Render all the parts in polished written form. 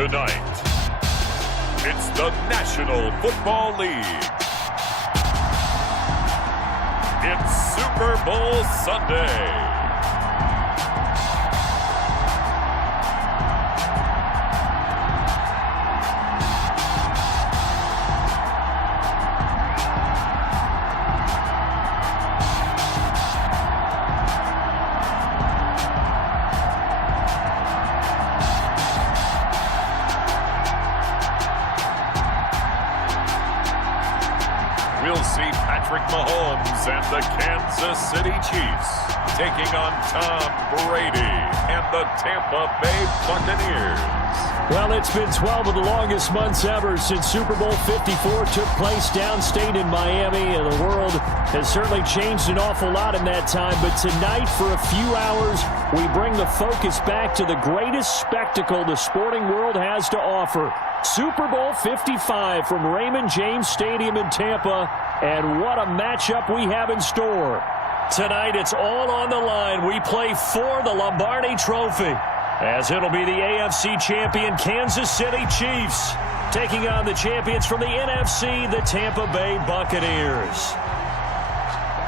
Tonight, it's the National Football League. It's Super Bowl Sunday. We'll see Patrick Mahomes and the Kansas City Chiefs taking on Tom Brady and the Tampa Bay Buccaneers. Well, it's been 12 of the longest months ever since Super Bowl 54 took place downstate in Miami, and the world has certainly changed an awful lot in that time. But tonight, for a few hours, we bring the focus back to the greatest spectacle the sporting world has to offer. Super Bowl 55 from Raymond James Stadium in Tampa, and what a matchup we have in store. Tonight, it's all on the line. We play for the Lombardi Trophy, as it'll be the AFC champion Kansas City Chiefs taking on the champions from the NFC, the Tampa Bay Buccaneers.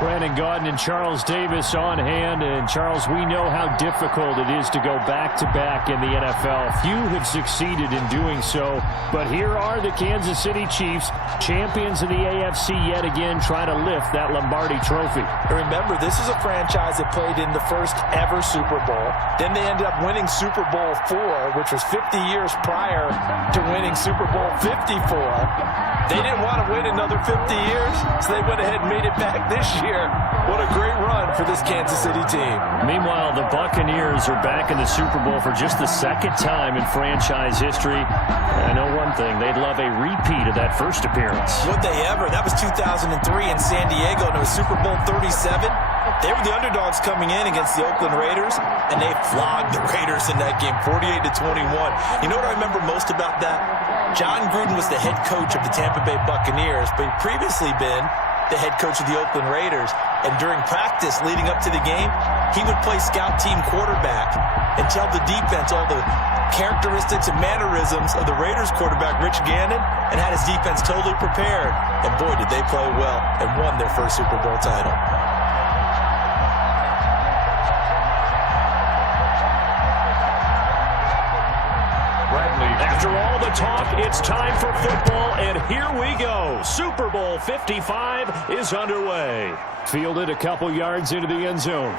Brandon Gaudin and Charles Davis on hand. And Charles, we know how difficult it is to go back-to-back in the NFL. Few have succeeded in doing so, but here are the Kansas City Chiefs, champions of the AFC yet again, trying to lift that Lombardi Trophy. And remember, this is a franchise that played in the first ever Super Bowl. Then they ended up winning Super Bowl IV, which was 50 years prior to winning Super Bowl 54. They didn't want to wait another 50 years, so they went ahead and made it back this year. What a great run for this Kansas City team. Meanwhile, the Buccaneers are back in the Super Bowl for just the second time in franchise history. I know one thing, they'd love a repeat of that first appearance. Would they ever? That was 2003 in San Diego, and it was Super Bowl 37. They were the underdogs coming in against the Oakland Raiders, and they flogged the Raiders in that game, 48-21. You know what I remember most about that? John Gruden was the head coach of the Tampa Bay Buccaneers, but he'd previously been the head coach of the Oakland Raiders. And during practice leading up to the game, he would play scout team quarterback and tell the defense all the characteristics and mannerisms of the Raiders quarterback, Rich Gannon, and had his defense totally prepared. And boy, did they play well and won their first Super Bowl title. After all the talk, it's time for football, and here we go. Super Bowl 55 is underway. Fielded a couple yards into the end zone.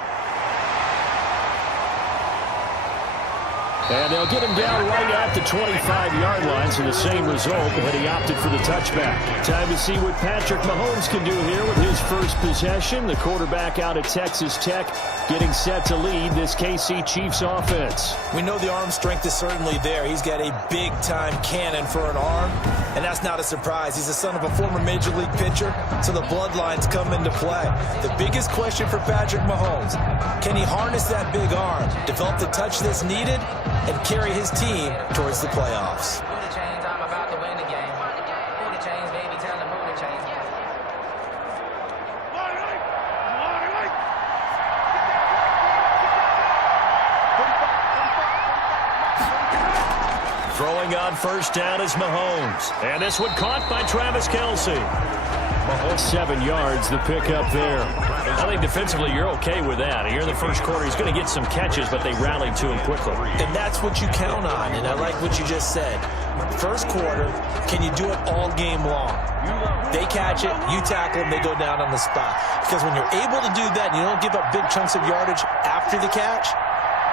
And they'll get him down right at the 25-yard line, so the same result, but he opted for the touchback. Time to see what Patrick Mahomes can do here with his first possession. The quarterback out of Texas Tech getting set to lead this KC Chiefs offense. We know the arm strength is certainly there. He's got a big-time cannon for an arm, and that's not a surprise. He's the son of a former Major League pitcher, so the bloodlines come into play. The biggest question for Patrick Mahomes, can he harness that big arm, develop the touch that's needed, and carry his team towards the playoffs? Throwing on first down is Mahomes. And this one caught by Travis Kelce. Mahomes 7 yards, the pickup there. I think defensively you're okay with that. Here in the first quarter, he's going to get some catches, but they rallied to him quickly. And that's what you count on, and I like what you just said. First quarter, can you do it all game long? They catch it, you tackle them, they go down on the spot. Because when you're able to do that and you don't give up big chunks of yardage after the catch,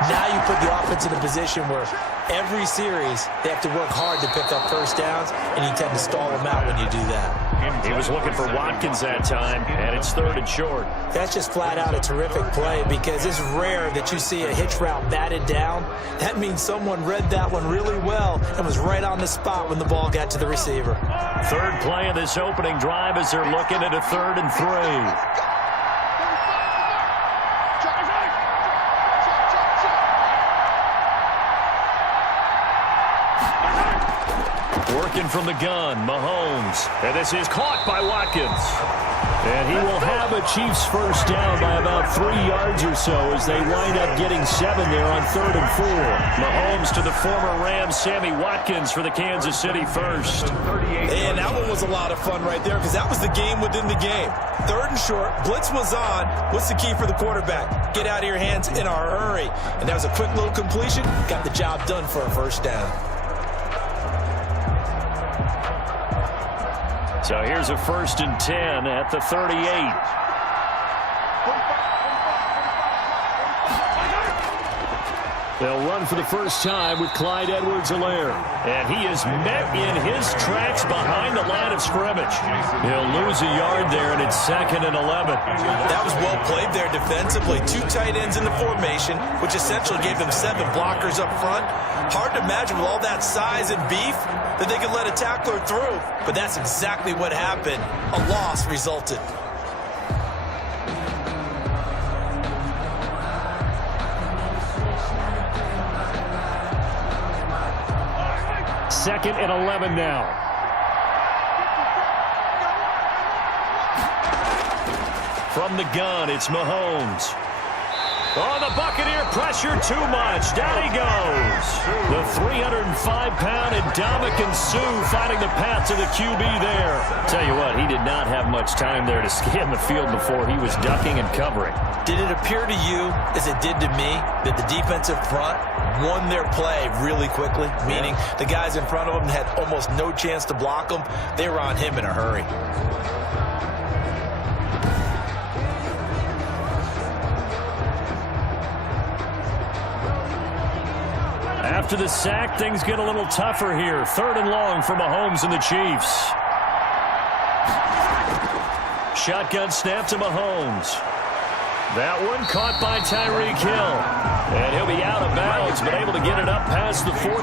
now you put the offense in a position where every series they have to work hard to pick up first downs, and you tend to stall them out when you do that. He was looking for Watkins that time, and it's 3rd and short. That's just flat out a terrific play, because it's rare that you see a hitch route batted down. That means someone read that one really well and was right on the spot when the ball got to the receiver. Third play of this opening drive as they're looking at a 3rd and 3. Working from the gun, Mahomes. And this is caught by Watkins. And he will have a Chiefs first down by about 3 yards or so as they wind up getting 7 there on 3rd and 4. Mahomes to the former Rams, Sammy Watkins for the Kansas City first. And that one was a lot of fun right there because that was the game within the game. 3rd and short, blitz was on. What's the key for the quarterback? Get out of your hands in a hurry. And that was a quick little completion. Got the job done for a first down. So here's a 1st and 10 at the 38. They'll run for the first time with Clyde Edwards-Helaire. And he is met in his tracks behind the line of scrimmage. He'll lose a yard there, and it's 2nd and 11. That was well played there defensively. 2 tight ends in the formation, which essentially gave them 7 blockers up front. Hard to imagine with all that size and beef that they could let a tackler through. But that's exactly what happened. A loss resulted. Second and 11 now. From the gun, it's Mahomes. Oh, the Buccaneer pressure too much. Down he goes. The 305-pound Ndamukong Suh finding the path to the QB there. Tell you what, he did not have much time there to scan the field before he was ducking and covering. Did it appear to you, as it did to me, that the defensive front won their play really quickly? Meaning the guys in front of them had almost no chance to block them. They were on him in a hurry. After the sack, things get a little tougher here. 3rd and long for Mahomes and the Chiefs. Shotgun snap to Mahomes. That one caught by Tyreek Hill. And he'll be out of bounds, but able to get it up past the 45.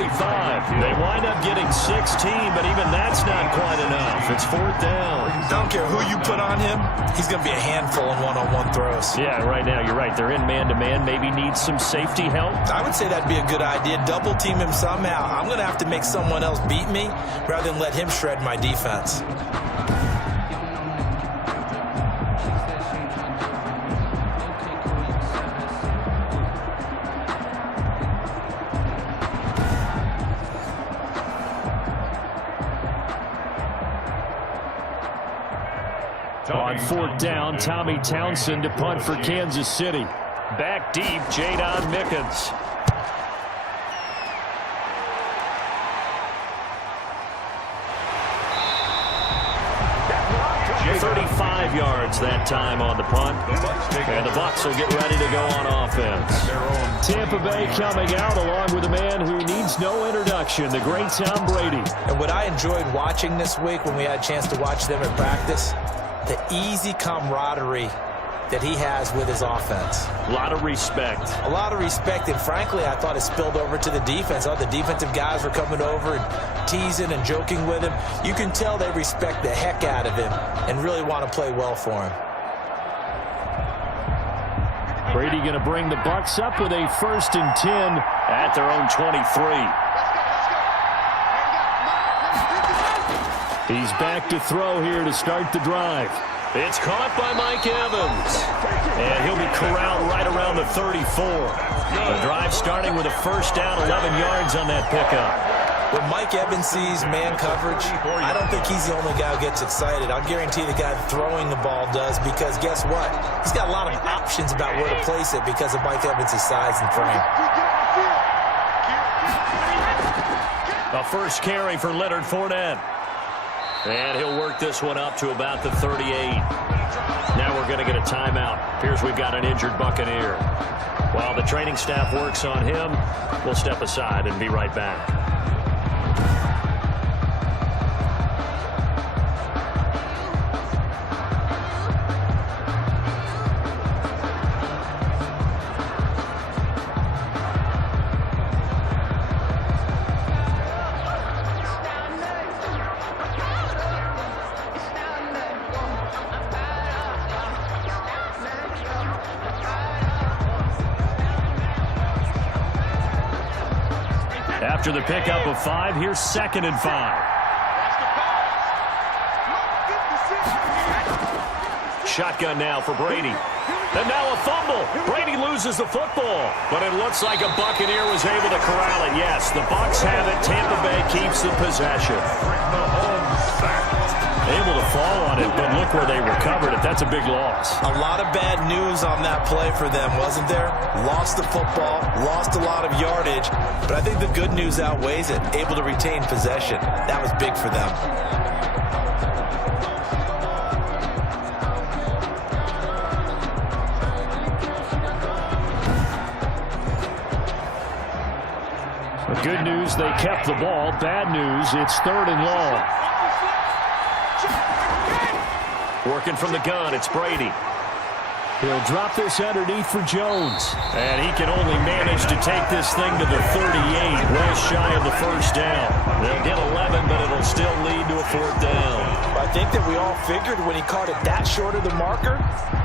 They wind up getting 16, but even that's not quite enough. It's 4th down. Don't care who you put on him, he's going to be a handful in one-on-one throws. Yeah, right now, you're right. They're in man-to-man. Maybe need some safety help. I would say that'd be a good idea. Double team him somehow. I'm going to have to make someone else beat me rather than let him shred my defense. On 4th down, Tommy Townsend to punt for Kansas City. Back deep, Jadon Mickens. 35 yards that time on the punt. And the Bucs will get ready to go on offense. Tampa Bay coming out along with a man who needs no introduction, the great Tom Brady. And what I enjoyed watching this week when we had a chance to watch them at practice, the easy camaraderie that he has with his offense. A lot of respect. A lot of respect, and frankly, I thought it spilled over to the defense. All the defensive guys were coming over and teasing and joking with him. You can tell they respect the heck out of him and really want to play well for him. Brady going to bring the Bucs up with a 1st and 10 at their own 23. He's back to throw here to start the drive. It's caught by Mike Evans. And he'll be corralled right around the 34. The drive starting with a 1st down, 11 yards on that pickup. When Mike Evans sees man coverage, I don't think he's the only guy who gets excited. I'll guarantee the guy throwing the ball does, because guess what? He's got a lot of options about where to place it because of Mike Evans' size and frame. A first carry for Leonard Fournette. And he'll work this one up to about the 38. Now we're going to get a timeout. Appears we've got an injured Buccaneer. While the training staff works on him, we'll step aside and be right back. After the pickup of 5, here's 2nd and 5. shotgun now for Brady. And now a fumble. Brady loses the football. But it looks like a Buccaneer was able to corral it. Yes, the Bucs have it. Tampa Bay keeps the possession. Able to fall on it, but look where they recovered it. That's a big loss. A lot of bad news on that play for them, wasn't there? Lost the football, lost a lot of yardage, but I think the good news outweighs it. Able to retain possession. That was big for them. Good news, they kept the ball. Bad news, it's 3rd and long. Working from the gun, it's Brady. He'll drop this underneath for Jones. And he can only manage to take this thing to the 38, well shy of the first down. They'll get 11, but it'll still lead to a 4th down. I think that we all figured when he caught it that short of the marker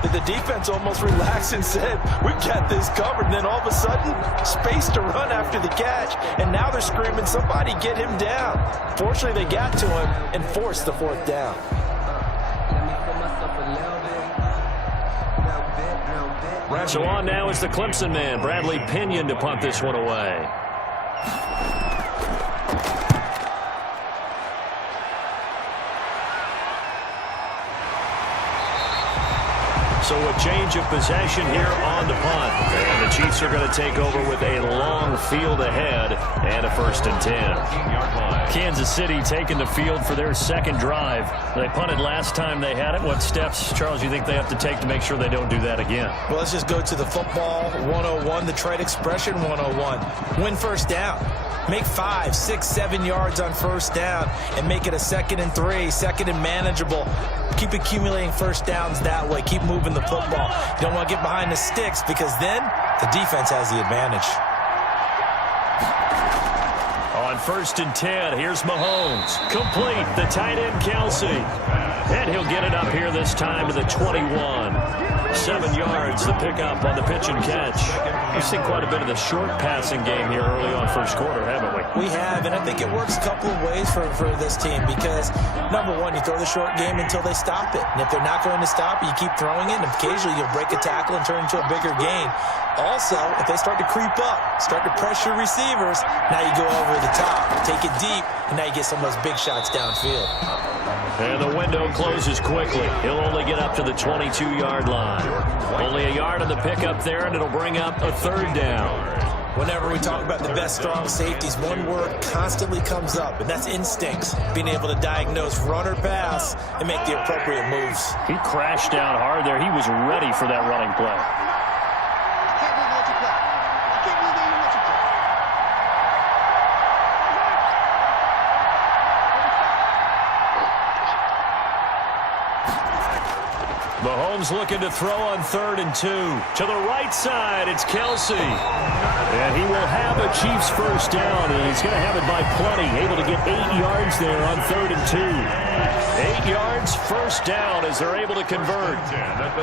that the defense almost relaxed and said, we've got this covered. And then all of a sudden, space to run after the catch. And now they're screaming, somebody get him down. Fortunately, they got to him and forced the 4th down. So on now is the Clemson man, Bradley Pinion, to punt this one away. So a change of possession here on the punt. And the Chiefs are going to take over with a long field ahead and a 1st and 10. Kansas City taking the field for their 2nd drive. They punted last time they had it. What steps, Charles, you think they have to take to make sure they don't do that again? Well, let's just go to the football 101, the trade expression 101. Win 1st down. Make 5, 6, 7 yards on 1st down and make it a 2nd and 3, 2nd and manageable. Keep accumulating 1st downs that way. Keep moving the football. You don't want to get behind the sticks because then the defense has the advantage. On 1st and 10, here's Mahomes. Complete, the tight end Kelsey. And he'll get it up here this time to the 21. 7 yards, the pickup on the pitch and catch. We've seen quite a bit of the short passing game here early on 1st quarter, haven't we? We have, and I think it works a couple of ways for this team because, number one, you throw the short game until they stop it. And if they're not going to stop it, you keep throwing it, and occasionally you'll break a tackle and turn into a bigger gain. Also, if they start to creep up, start to pressure receivers, now you go over the top, take it deep, and now you get some of those big shots downfield. And the window closes quickly. He'll only get up to the 22-yard line. Only a yard on the pickup there, and it'll bring up a 3rd down. Whenever we talk about the best strong safeties, one word constantly comes up, and that's instincts. Being able to diagnose run or pass and make the appropriate moves. He crashed down hard there. He was ready for that running play. Mahomes looking to throw on 3rd and 2. To the right side, it's Kelsey. And he will have a Chiefs 1st down, and he's going to have it by plenty. Able to get 8 yards there on 3rd and 2. 8 yards, 1st down as they're able to convert.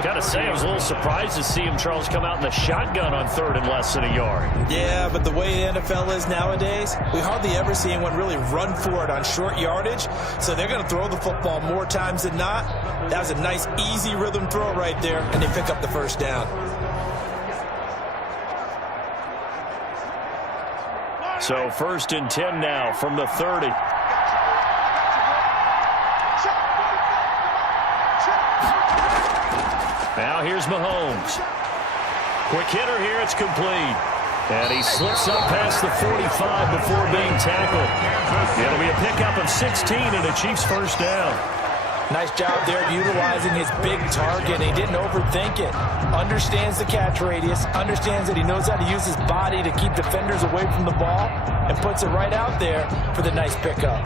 Got to say, I was a little surprised to see him, Charles, come out in the shotgun on 3rd and less than a yard. Yeah, but the way the NFL is nowadays, we hardly ever see anyone really run for it on short yardage. So they're going to throw the football more times than not. That was a nice, easy rhythm throw right there, and they pick up the 1st down. So 1st and 10 now from the 30. Now here's Mahomes. Quick hitter here, it's complete. And he slips up past the 45 before being tackled. It'll be a pickup of 16 and a Chiefs 1st down. Nice job there of utilizing his big target. He didn't overthink it. Understands the catch radius. Understands that he knows how to use his body to keep defenders away from the ball. And puts it right out there for the nice pickup.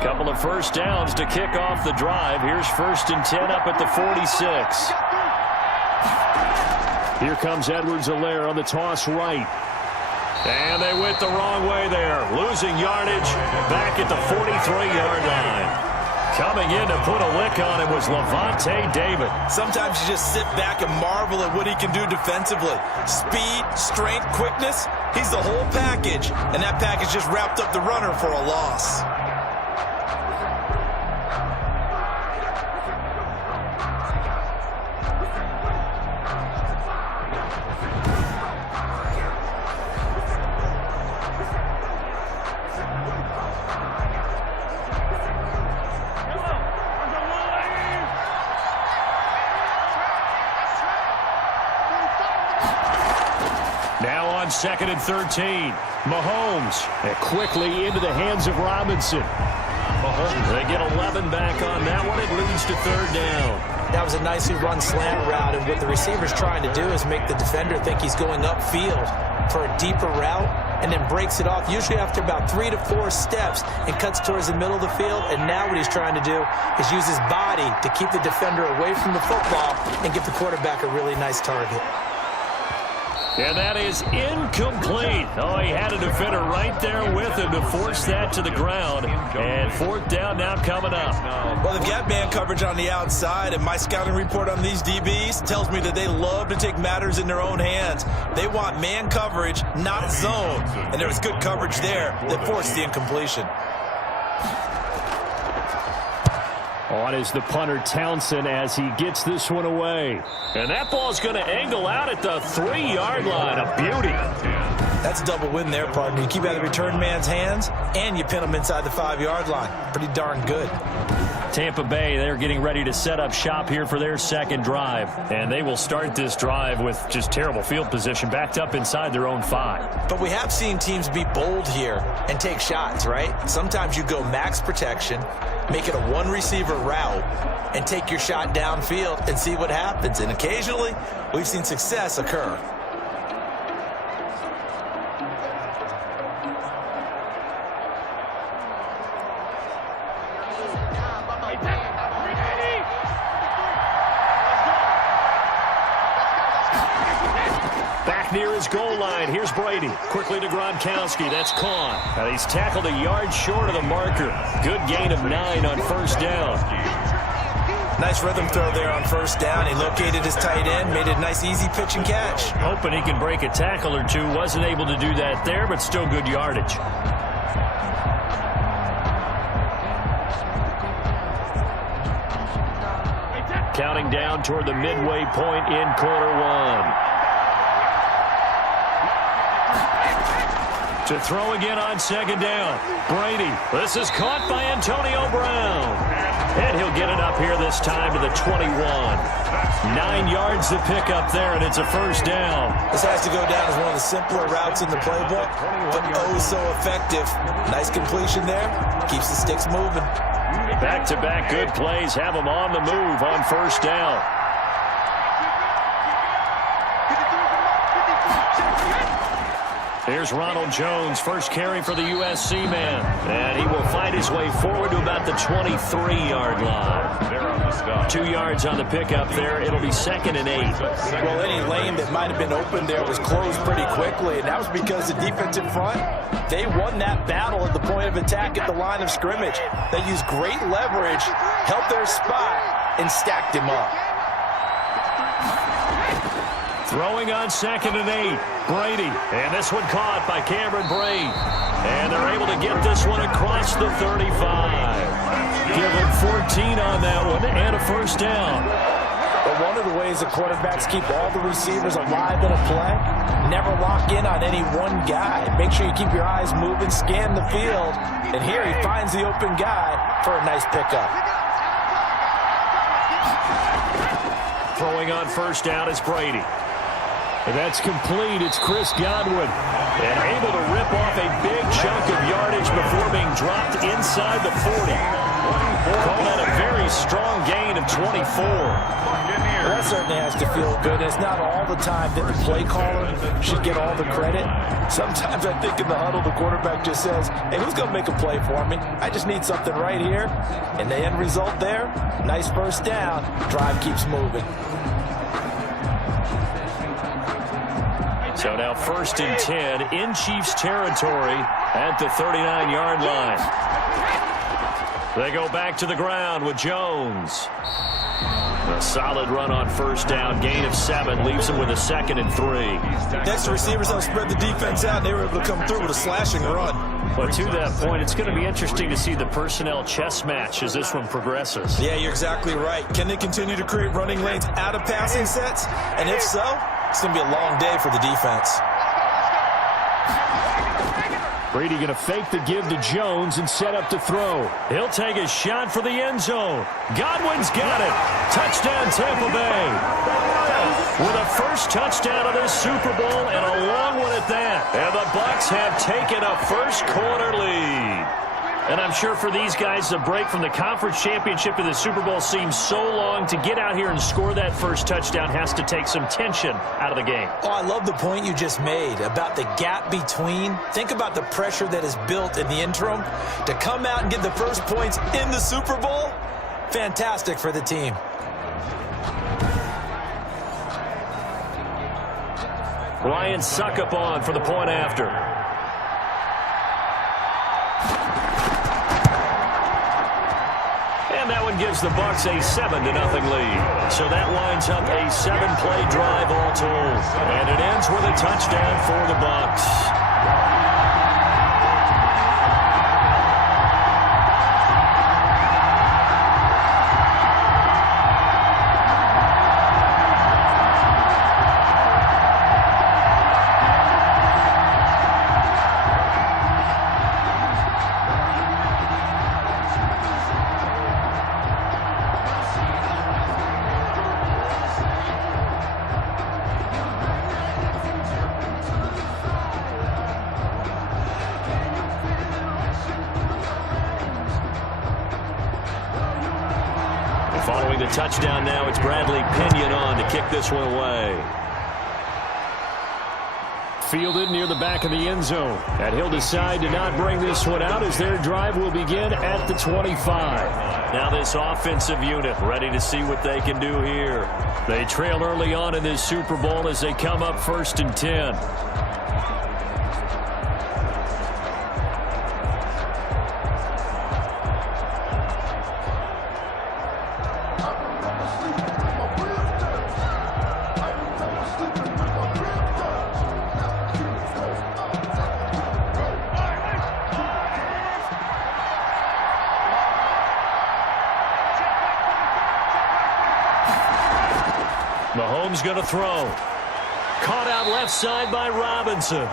Couple of 1st downs to kick off the drive. Here's 1st and 10 up at the 46. Here comes Edwards-Helaire on the toss right. And they went the wrong way there, losing yardage back at the 43-yard line. Coming in to put a lick on it was Levante David. Sometimes you just sit back and marvel at what he can do defensively. Speed, strength, quickness, he's the whole package. And that package just wrapped up the runner for a loss. Second and 13. Mahomes quickly into the hands of Robinson. They get 11 back on that one. It leads to third down. That was a nicely run slant route, and what the receiver's trying to do is make the defender think he's going upfield for a deeper route, and then breaks it off, usually after about 3 to 4 steps, and cuts towards the middle of the field. And now what he's trying to do is use his body to keep the defender away from the football and give the quarterback a really nice target. And that is incomplete. Oh, he had a defender right there with him to force that to the ground. And fourth down now coming up. Well, they've got man coverage on the outside, and my scouting report on these DBs tells me that they love to take matters in their own hands. They want man coverage, not zone. And there was good coverage there that forced the incompletion. On is the punter Townsend as he gets this one away. And that ball's going to angle out at the 3-yard line. A beauty. That's a double win there, partner. You keep out of the return man's hands, and you pin him inside the 5-yard line. Pretty darn good. Tampa Bay, they're getting ready to set up shop here for their second drive. And they will start this drive with just terrible field position, backed up inside their own 5. But we have seen teams be bold here and take shots, right? Sometimes you go max protection, make it a one-receiver route, and take your shot downfield and see what happens. And occasionally, we've seen success occur. Near his goal line. Here's Brady. Quickly to Gronkowski. That's caught. He's tackled a yard short of the marker. Good gain of 9 on first down. Nice rhythm throw there on first down. He located his tight end, made it a nice easy pitch and catch. Hoping he can break a tackle or two. Wasn't able to do that there, but still good yardage. Counting down toward the midway point in quarter one. To throw again on second down. Brady. This is caught by Antonio Brown. And he'll get it up here this time to the 21. 9 yards to pick up there, and it's a first down. This has to go down as one of the simpler routes in the playbook, but oh so effective. Nice completion there. Keeps the sticks moving. Back-to-back good plays have them on the move on first down. Here's Ronald Jones, first carry for the USC man. And he will fight his way forward to about the 23-yard line. 2 yards on the pickup there. It'll be 2nd and 8. Well, any lane that might have been open there was closed pretty quickly, and that was because the defensive front, they won that battle at the point of attack at the line of scrimmage. They used great leverage, held their spot, and stacked him up. Throwing on 2nd and 8. Brady. And this one caught by Cameron Brate. And they're able to get this one across the 35. Give him 14 on that one and a first down. But one of the ways the quarterbacks keep all the receivers alive in a play, never lock in on any one guy. Make sure you keep your eyes moving, scan the field. And here he finds the open guy for a nice pickup. Throwing on first down is Brady. And that's complete. It's Chris Godwin. And able to rip off a big chunk of yardage before being dropped inside the 40. Call that a very strong gain of 24. Well, that certainly has to feel good. It's not all the time that the play caller should get all the credit. Sometimes I think in the huddle, the quarterback just says, hey, who's going to make a play for me? I just need something right here. And the end result there, nice first down. Drive keeps moving. So now 1st and 10 in Chiefs territory at the 39-yard line. They go back to the ground with Jones. A solid run on 1st down, gain of 7, leaves them with a 2nd and 3. Next, the receivers helped spread the defense out, and they were able to come through with a slashing run. But to that point, it's going to be interesting to see the personnel chess match as this one progresses. Yeah, you're exactly right. Can they continue to create running lanes out of passing sets? And if so, it's going to be a long day for the defense. Brady going to fake the give to Jones and set up to throw. He'll take a shot for the end zone. Godwin's got it. Touchdown, Tampa Bay. With a first touchdown of this Super Bowl and a long one at that. And the Bucs have taken a first-quarter lead. And I'm sure for these guys, the break from the conference championship to the Super Bowl seems so long. To get out here and score that first touchdown has to take some tension out of the game. Oh, I love the point you just made about the gap between. Think about the pressure that is built in the interim. To come out and get the first points in the Super Bowl, fantastic for the team. Ryan Suckup on for the point after. And that one gives the Bucs a 7-0 lead. So that winds up a 7-play drive all told. And it ends with a touchdown for the Bucs. Following the touchdown now, it's Bradley Pinion on to kick this one away. Fielded near the back of the end zone. And he'll decide to not bring this one out as their drive will begin at the 25. Now this offensive unit ready to see what they can do here. They trail early on in this Super Bowl as they come up 1st and 10. Mahomes going to throw. Caught out left side by Robinson.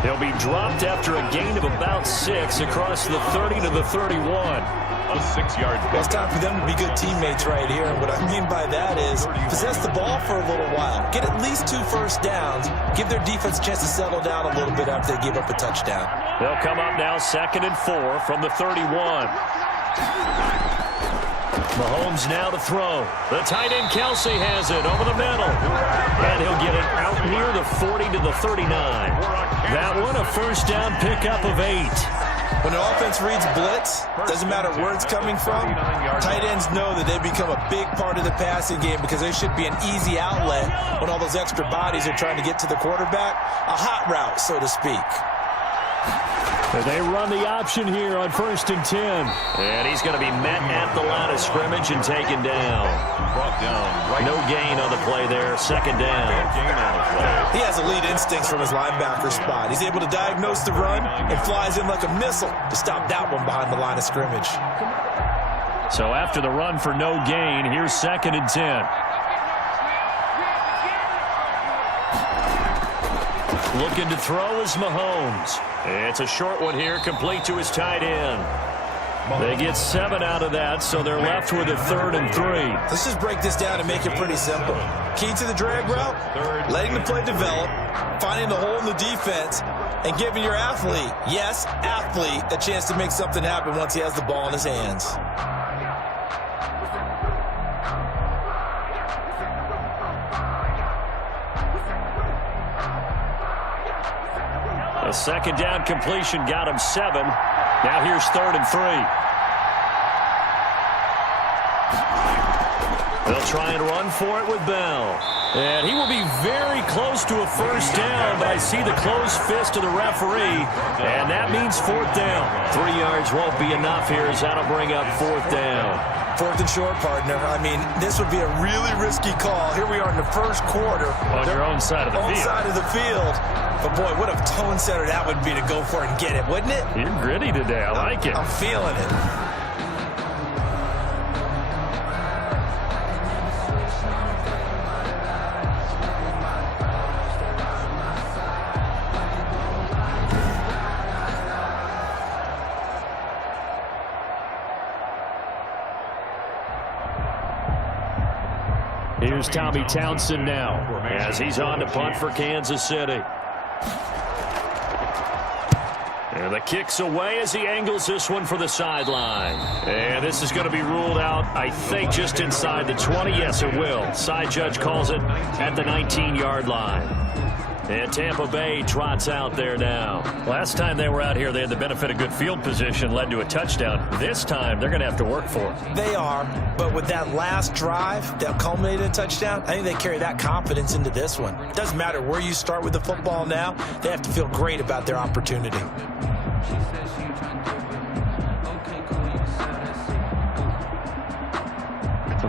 He'll be dropped after a gain of about 6 across the 30 to the 31. A 6-yard Well, it's time for them to be good teammates right here. And what I mean by that is possess the ball for a little while. Get at least 2 first downs. Give their defense a chance to settle down a little bit after they give up a touchdown. They'll come up now 2nd and 4 from the 31. Mahomes now to throw. The tight end Kelsey has it over the middle. And he'll get it out near the 40 to the 39. That one a first down pickup of 8. When an offense reads blitz, doesn't matter where it's coming from, tight ends know that they become a big part of the passing game because they should be an easy outlet when all those extra bodies are trying to get to the quarterback. A hot route, so to speak. They run the option here on 1st and 10. And he's going to be met at the line of scrimmage and taken down. No gain on the play there. 2nd down. He has elite instincts from his linebacker spot. He's able to diagnose the run and flies in like a missile to stop that one behind the line of scrimmage. So after the run for no gain, here's 2nd and 10. Looking to throw is Mahomes. It's a short one here, complete to his tight end. They get 7 out of that, so they're left with a 3rd and 3. Let's just break this down and make it pretty simple. Key to the drag route, letting the play develop, finding the hole in the defense, and giving your athlete, yes, athlete, a chance to make something happen once he has the ball in his hands. A 2nd down completion got him 7. Now here's 3rd and 3. They'll try and run for it with Bell. And he will be very close to a first down, but I see the closed fist of the referee, and that means fourth down. 3 yards won't be enough here as that'll bring up fourth down. Fourth and short, partner. I mean, this would be a really risky call. Here we are in the first quarter. On your own side of the field. Side of the field. But, boy, what a tone setter that would be to go for it and get it, wouldn't it? You're gritty today. I like it. I'm feeling it. Here's Tommy Townsend now as he's on to punt for Kansas City. And the kick's away as he angles this one for the sideline. And this is going to be ruled out, I think, just inside the 20. Yes, it will. Side judge calls it at the 19-yard line. And Tampa Bay trots out there now. Last time they were out here, they had the benefit of good field position, led to a touchdown. This time, they're going to have to work for it. They are, but with that last drive that culminated in a touchdown, I think they carry that confidence into this one. It doesn't matter where you start with the football now. They have to feel great about their opportunity.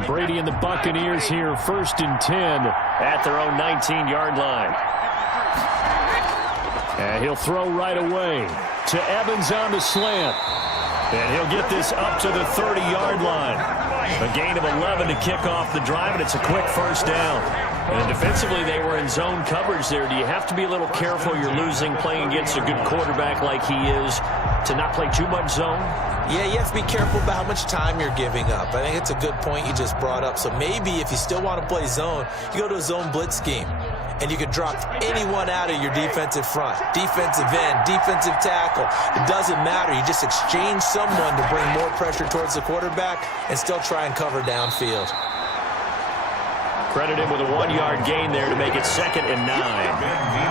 Brady and the Buccaneers here, 1st and 10 at their own 19-yard line. And he'll throw right away to Evans on the slant. And he'll get this up to the 30-yard line. A gain of 11 to kick off the drive, and it's a quick first down. And defensively, they were in zone coverage there. Do you have to be a little careful? You're losing playing against a good quarterback like he is to not play too much zone? Yeah, you have to be careful about how much time you're giving up. I think it's a good point you just brought up. So maybe if you still want to play zone, you go to a zone blitz scheme. And you can drop anyone out of your defensive front. Defensive end, defensive tackle. It doesn't matter. You just exchange someone to bring more pressure towards the quarterback and still try and cover downfield. Credit him with a 1-yard gain there to make it 2nd and 9.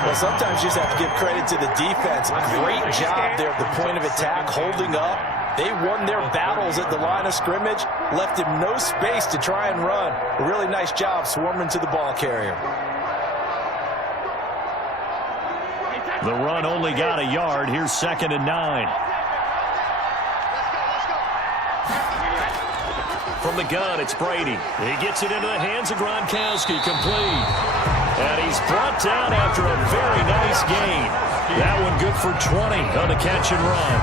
Well, sometimes you just have to give credit to the defense. Great job there at the point of attack, holding up. They won their battles at the line of scrimmage, left him no space to try and run. A really nice job swarming to the ball carrier. The run only got a yard. Here's 2nd and 9. From the gun, it's Brady. He gets it into the hands of Gronkowski, complete. And he's brought down after a very nice gain. That one good for 20 on the catch and run.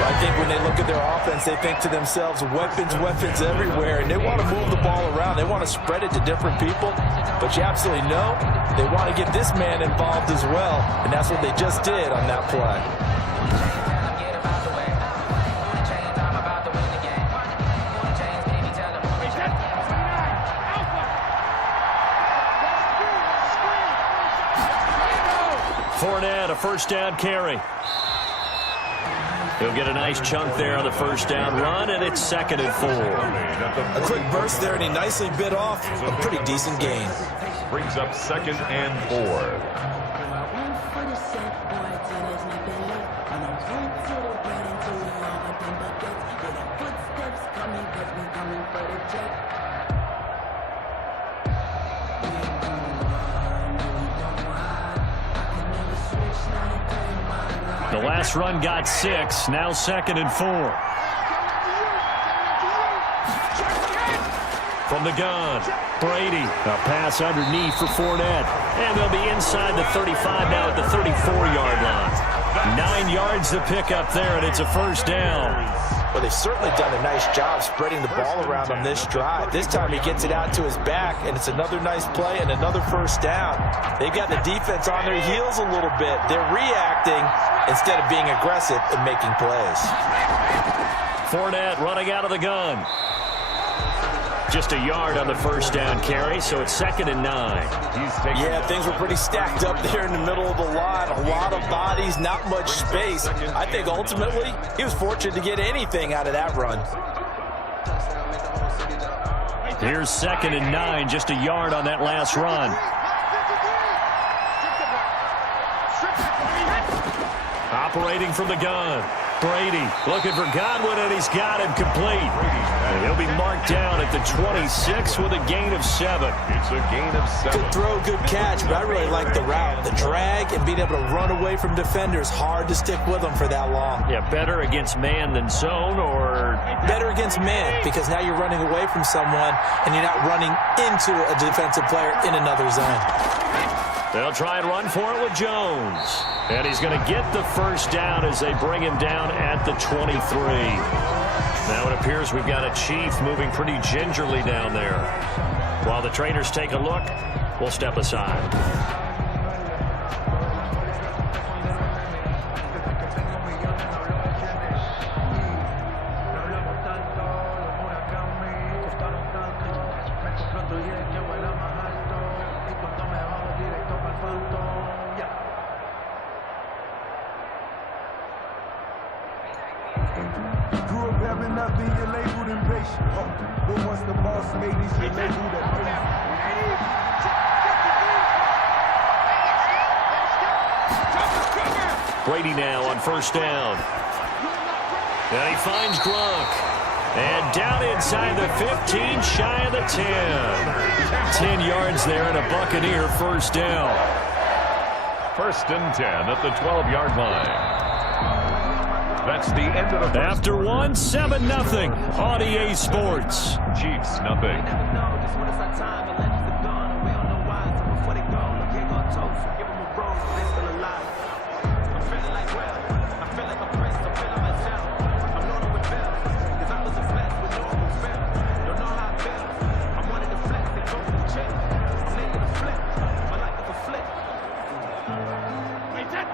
I think when they look at their offense, they think to themselves, weapons, weapons everywhere. And they want to move the ball around. They want to spread it to different people. But you absolutely know they want to get this man involved as well. And that's what they just did on that play. Fournette, a first down carry. He'll get a nice chunk there on the first down run, and it's 2nd and 4. A quick burst there, and he nicely bit off a pretty decent gain. Brings up 2nd and 4. The last run got 6, now 2nd and 4. From the gun, Brady. A pass underneath for Fournette. And they'll be inside the 35 now at the 34-yard line. 9 yards to pick up there, and it's a first down. Well, they've certainly done a nice job spreading the ball around on this drive. This time he gets it out to his back, and it's another nice play and another first down. They've got the defense on their heels a little bit. They're reacting instead of being aggressive and making plays. Fournette running out of the gun. Just a yard on the first down carry, so it's 2nd and 9. Yeah, things were pretty stacked up there in the middle of the line. A lot of bodies, not much space. I think ultimately he was fortunate to get anything out of that run. Here's 2nd and 9, just a yard on that last run. Operating from the gun. Brady looking for Godwin, and he's got him complete. And he'll be marked down at the 26 with a gain of 7. It's a gain of 7. Good throw, good catch, but I really like the route. The drag and being able to run away from defenders, hard to stick with them for that long. Yeah, better against man than zone, or better against man, because now you're running away from someone and you're not running into a defensive player in another zone. They'll try and run for it with Jones. And he's going to get the first down as they bring him down at the 23. Now it appears we've got a Chief moving pretty gingerly down there. While the trainers take a look, we'll step aside. Brady now on first down. And he finds Gronk. And down inside the 15, shy of the 10. 10 yards there and a Buccaneer first down. First and 10 at the 12-yard line. That's the end of the first. After one, 7-0 on EA Sports. Chiefs, nothing.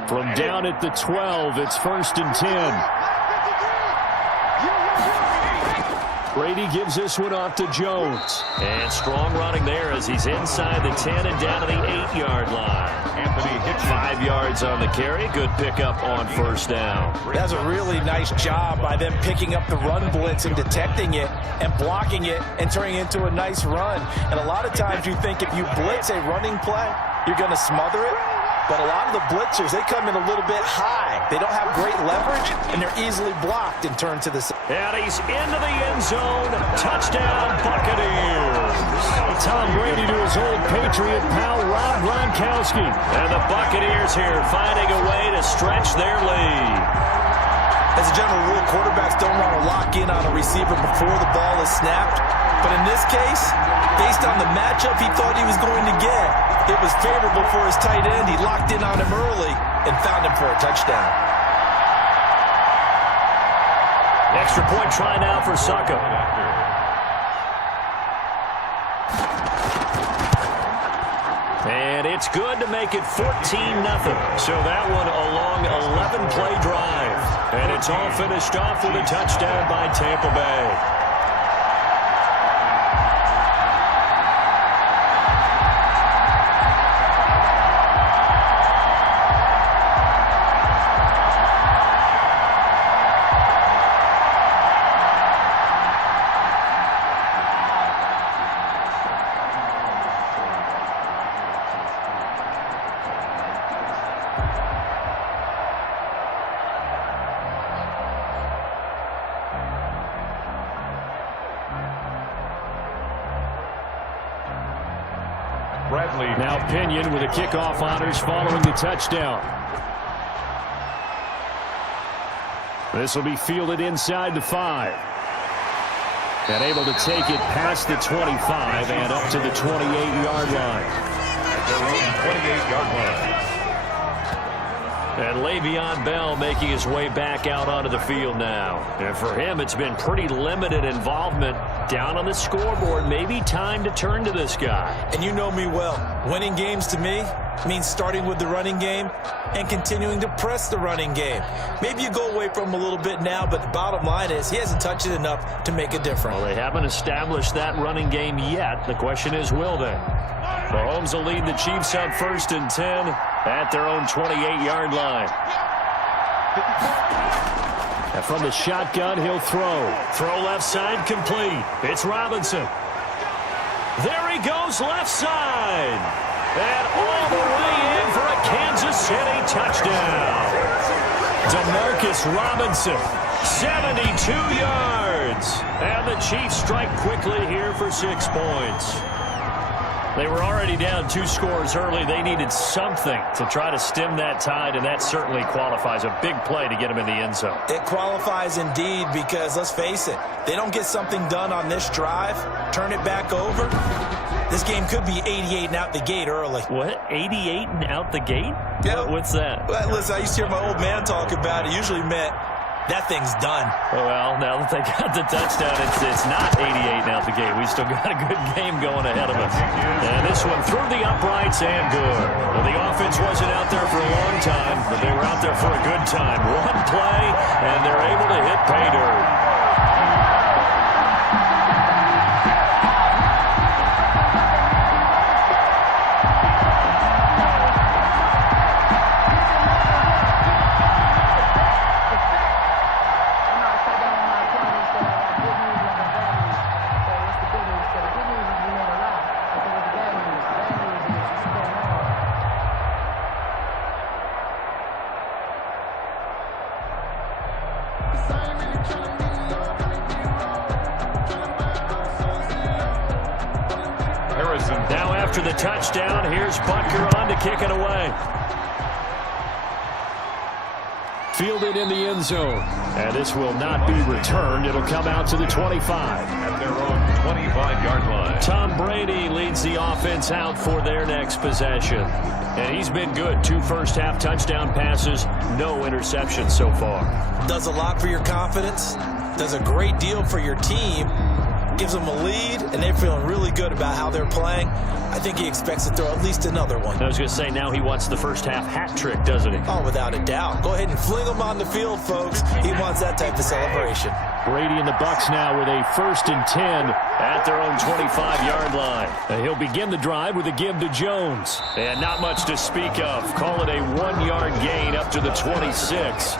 From down at the 12, it's first and 10. Brady gives this one off to Jones. And strong running there as he's inside the 10 and down to the 8-yard line. Anthony hits 5 yards on the carry. Good pickup on first down. That's a really nice job by them picking up the run blitz and detecting it and blocking it and turning it into a nice run. And a lot of times you think if you blitz a running play, you're going to smother it. But a lot of the blitzers, they come in a little bit high. They don't have great leverage, and they're easily blocked and turned to the side. And he's into the end zone. Touchdown, Buccaneers. Tom Brady to his old Patriot pal, Rob Gronkowski. And the Buccaneers here finding a way to stretch their lead. As a general rule, quarterbacks don't want to lock in on a receiver before the ball is snapped. But in this case, based on the matchup he thought he was going to get, it was favorable for his tight end. He locked in on him early and found him for a touchdown. Extra point try now for Saka. And it's good to make it 14-0. So that one a long 11-play drive. And it's all finished off with a touchdown by Tampa Bay. Now Pinion with the kickoff honors following the touchdown. This will be fielded inside the 5. And able to take it past the 25 and up to the 28-yard line. At their own 28-yard line. And Le'Veon Bell making his way back out onto the field now. And for him, it's been pretty limited involvement down on the scoreboard. Maybe time to turn to this guy. And you know me well. Winning games to me means starting with the running game and continuing to press the running game. Maybe you go away from him a little bit now, but the bottom line is he hasn't touched it enough to make a difference. Well, they haven't established that running game yet. The question is, will they? Mahomes will lead the Chiefs up first and 10 at their own 28-yard line. And from the shotgun, he'll throw. Throw left side, complete. It's Robinson. There he goes, left side. And all the way in for a Kansas City touchdown. Demarcus Robinson, 72 yards. And the Chiefs strike quickly here for 6 points. They were already down 2 scores early. They needed something to try to stem that tide, and that certainly qualifies. A big play to get them in the end zone. It qualifies indeed because, let's face it, they don't get something done on this drive, turn it back over, this game could be 88 and out the gate early. What? 88 and out the gate? Yeah. What's that? Well, listen, I used to hear my old man talk about it. It usually meant that thing's done. Well, now that they got the touchdown, it's not 88 and out the gate. We still got a good game going ahead of us. And this one through the uprights and good. Well, the offense wasn't out there for a long time, but they were out there for a good time. One play, and they're able to hit pay dirt. Now after the touchdown, here's Butker on to kick it away. Fielded in the end zone. And this will not be returned. It'll come out to the 25. At their own 25-yard line. Tom Brady leads the offense out for their next possession. And he's been good. 2 first-half touchdown passes, no interceptions so far. Does a lot for your confidence. Does a great deal for your team. Gives them a lead, and they're feeling really good about how they're playing. I think he expects to throw at least another one. I was going to say, now he wants the first-half hat trick, doesn't he? Oh, without a doubt. Go ahead and fling him on the field, folks. He wants that type of celebration. Brady and the Bucs now with a 1st and 10 at their own 25-yard line. And he'll begin the drive with a give to Jones. And not much to speak of. Call it a 1-yard gain up to the 26.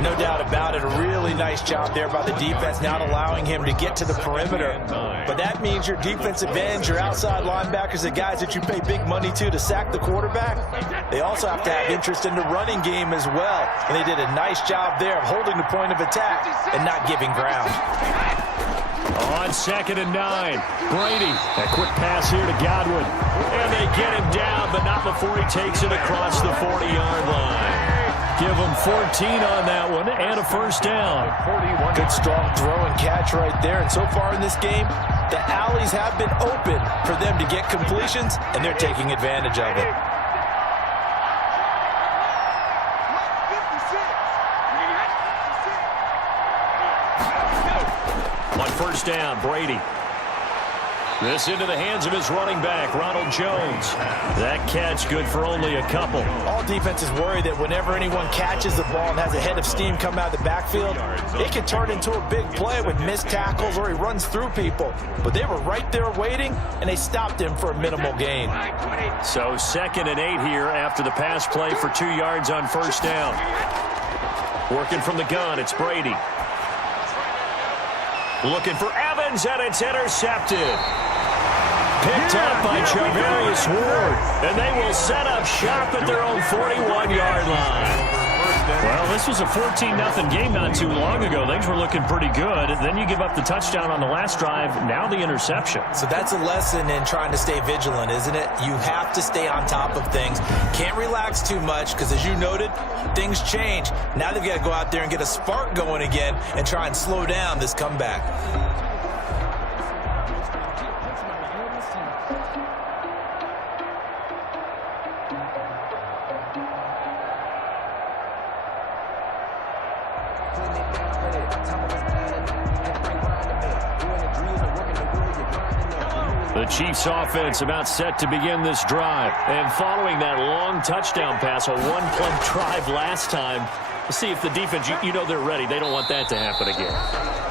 No doubt about it. A really nice job there by the defense, not allowing him to get to the perimeter. But that means your defensive ends, your outside linebackers, the guys that you pay big money to sack the quarterback, they also have to have interest in the running game as well. And they did a nice job there of holding the point of attack and not giving ground. On 2nd and 9, Brady, a quick pass here to Godwin. And they get him down, but not before he takes it across the 40-yard line. Give him 14 on that one and a first down. Good strong throw and catch right there. And so far in this game, the alleys have been open for them to get completions, and they're taking advantage of it. On first down, Brady. This into the hands of his running back, Ronald Jones. That catch good for only a couple. All defenses worry that whenever anyone catches the ball and has a head of steam come out of the backfield, it can turn into a big play with missed tackles or he runs through people. But they were right there waiting, and they stopped him for a minimal gain. So 2nd and 8 here after the pass play for 2 yards on first down. Working from the gun, it's Brady. Looking for Evans, and it's intercepted. Picked up by Charvarius Ward, and they will set up shop at their own 41-yard line. Well, this was a 14-0 game not too long ago. Things were looking pretty good. Then you give up the touchdown on the last drive, now the interception. So that's a lesson in trying to stay vigilant, isn't it? You have to stay on top of things. Can't relax too much because, as you noted, things change. Now they've got to go out there and get a spark going again and try and slow down this comeback. The Chiefs offense about set to begin this drive. And following that long touchdown pass, a one-play drive last time, let's see if the defense, you know they're ready. They don't want that to happen again.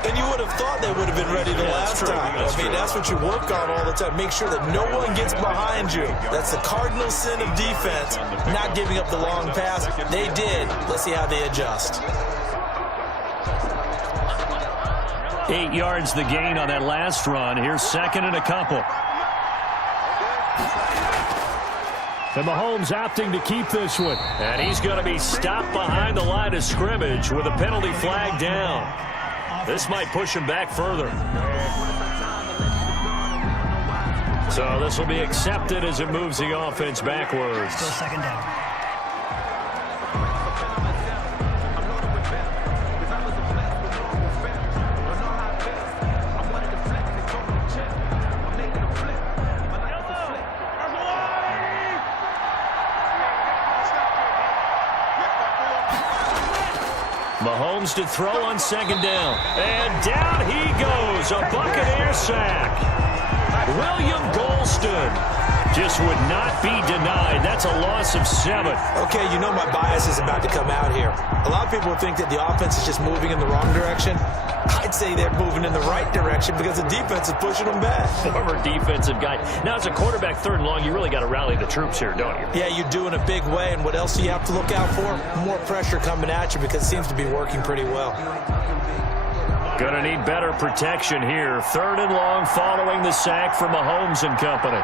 And you would have thought they would have been ready the last time. That's what you work on all the time. Make sure that no one gets behind you. That's the cardinal sin of defense, not giving up the long pass. They did. Let's see how they adjust. 8 yards the gain on that last run. Here's 2nd and a couple. And Mahomes opting to keep this one. And he's going to be stopped behind the line of scrimmage with a penalty flag down. This might push him back further. So this will be accepted as it moves the offense backwards. Still second down. Mahomes to throw on second down. And down he goes. A Buccaneer sack. William Golston just would not be denied. That's a loss of 7. Okay, you know my bias is about to come out here. A lot of people think that the offense is just moving in the wrong direction. I'd say they're moving in the right direction because the defense is pushing them back. Former defensive guy. Now, as a quarterback, 3rd and long, you really got to rally the troops here, don't you? Yeah, you do in a big way. And what else do you have to look out for? More pressure coming at you because it seems to be working pretty well. Going to need better protection here. 3rd and long following the sack from Mahomes and company.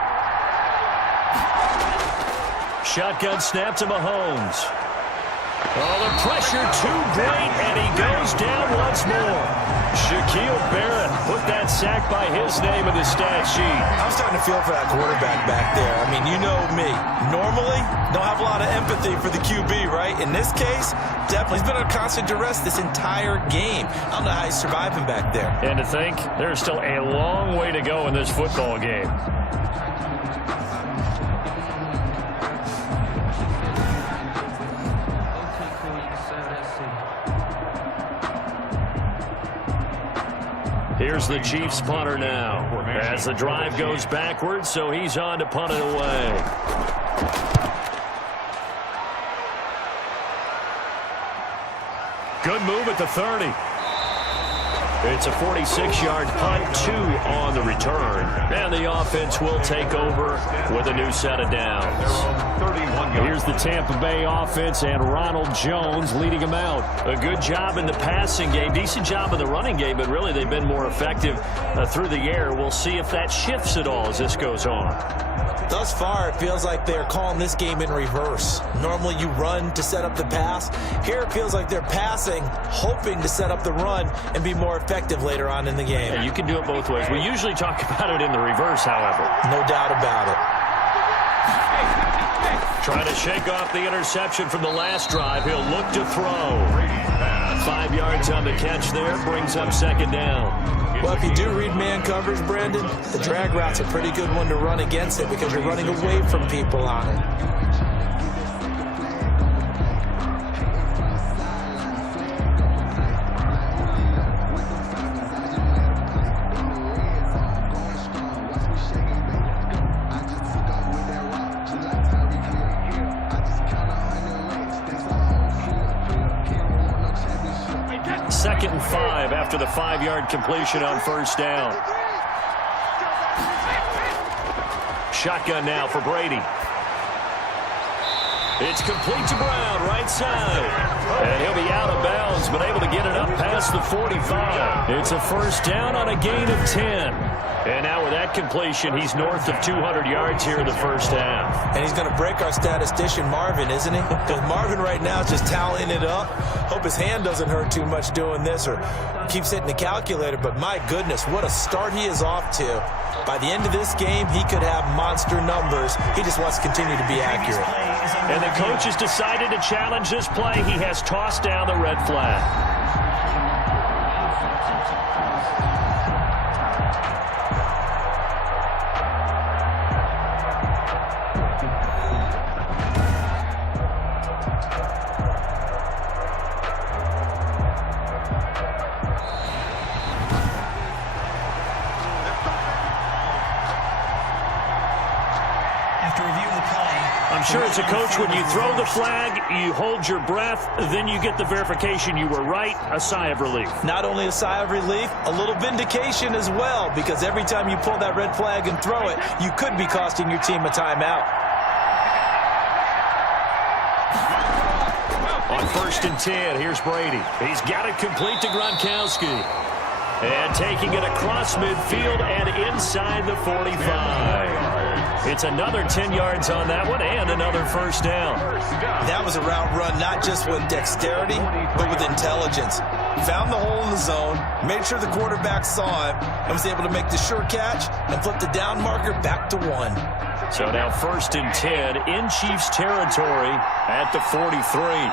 Shotgun snap to Mahomes. Oh, the pressure too great, and he goes down once more. Shaquille Barrett put that sack by his name in the stat sheet. I'm starting to feel for that quarterback back there. I mean, you know me. Normally, don't have a lot of empathy for the QB, right? In this case, definitely. He's been under constant duress this entire game. I don't know how he's surviving back there. And to think, there's still a long way to go in this football game. Here's the Chiefs punter now as the drive goes backwards, so he's on to punt it away. Good move at the 30. It's a 46-yard punt, 2 on the return. And the offense will take over with a new set of downs. Here's the Tampa Bay offense and Ronald Jones leading them out. A good job in the passing game, decent job in the running game, but really they've been more effective through the air. We'll see if that shifts at all as this goes on. Thus far, it feels like they're calling this game in reverse. Normally you run to set up the pass. Here it feels like they're passing, hoping to set up the run and be more effective later on in the game. And you can do it both ways. We usually talk about it in the reverse, however. No doubt about it. Trying to shake off the interception from the last drive. He'll look to throw. 5 yards on the catch there. Brings up second down. Well, if you do read man coverage, Brandon, the drag route's a pretty good one to run against it because you're running away from people on it. Second and 5 after the 5-yard completion on first down. Shotgun now for Brady. It's complete to Brown, right side. And he'll be out of bounds, but able to get it up past the 45. It's a first down on a gain of 10. And now with that completion, he's north of 200 yards here in the first half. And he's going to break our statistician, Marvin, isn't he? Because Marvin right now is just tallying it up. Hope his hand doesn't hurt too much doing this or keeps hitting the calculator. But my goodness, what a start he is off to. By the end of this game, he could have monster numbers. He just wants to continue to be accurate. And the coach has decided to challenge this play. He has tossed down the red flag. Sure, as a coach, when you throw the flag, you hold your breath, then you get the verification you were right, a sigh of relief. Not only a sigh of relief, a little vindication as well, because every time you pull that red flag and throw it, you could be costing your team a timeout. On 1st and 10, here's Brady. He's got it complete to Gronkowski. And taking it across midfield and inside the 45. It's another 10 yards on that one and another first down. That was a route run not just with dexterity, but with intelligence. Found the hole in the zone, made sure the quarterback saw him, and was able to make the sure catch and flip the down marker back to 1. So now 1st and 10 in Chiefs territory at the 43.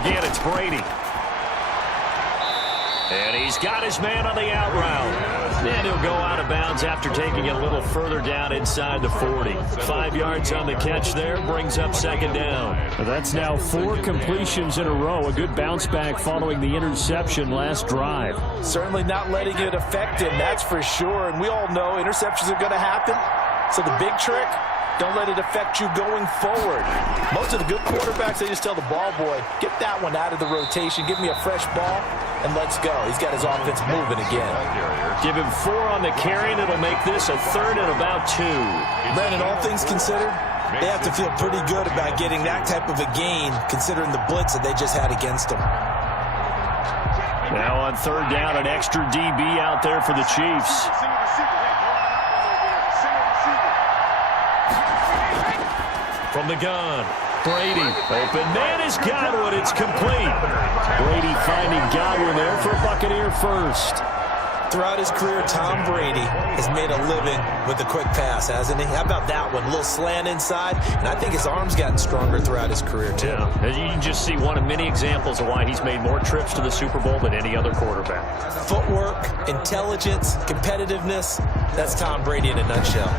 Again, it's Brady. And he's got his man on the out route. And he'll go out of bounds after taking it a little further down inside the 40. 5 yards on the catch there, brings up 2nd down. That's now 4 completions in a row. A good bounce back following the interception last drive. Certainly not letting it affect him, that's for sure. And we all know interceptions are going to happen. So the big trick, don't let it affect you going forward. Most of the good quarterbacks, they just tell the ball boy, get that one out of the rotation, give me a fresh ball, and let's go. He's got his offense moving again. Give him 4 on the carry, and it'll make this a 3rd and about 2. Brandon, all things considered, they have to feel pretty good about getting that type of a gain, considering the blitz that they just had against them. Now on 3rd down, an extra DB out there for the Chiefs. From the gun, Brady. Open man is Godwin. It's complete. Brady finding Godwin there for a Buccaneer first. Throughout his career, Tom Brady has made a living with the quick pass, hasn't he? How about that one? A little slant inside, and I think his arm's gotten stronger throughout his career, too. Yeah, you can just see one of many examples of why he's made more trips to the Super Bowl than any other quarterback. Footwork, intelligence, competitiveness, that's Tom Brady in a nutshell.